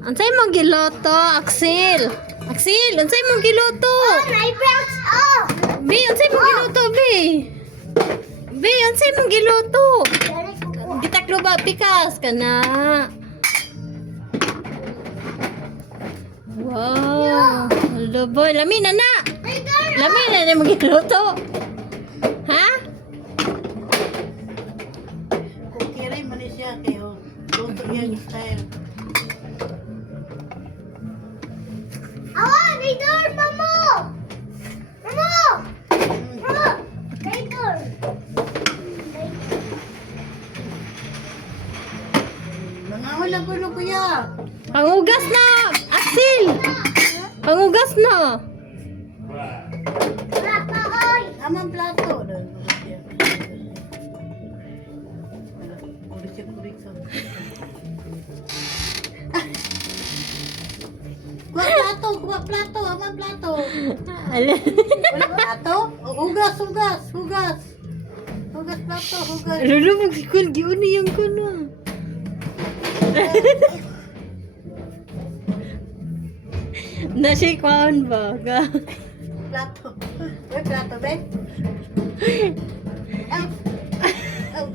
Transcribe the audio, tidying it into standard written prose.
Unsay mong giloto, Axel? Axel, unsay mong giloto? My brows off. Be, unsay mong giloto, Be? Be, unsay mong giloto? Gitaklo ba pikas kana? Wow. Hello boy, lami na na. Lami na na mong giluto. Ha? Kung kiray man siya kayo, luto yung style. Awan, may door, Mamo! Mamo! Mamo! May door. Nangawal lang ko no kuya. Pangugas na, Axel. Pangugas na. Papa, oy! Amang plato. Kuha plato, amang plato. Alin? Wala plato? Hugas. Hugas plato, hugas. Lulu magsikul giuni yung kuno. Na siya kaon ba? Plato. May plato, be? Au. Au.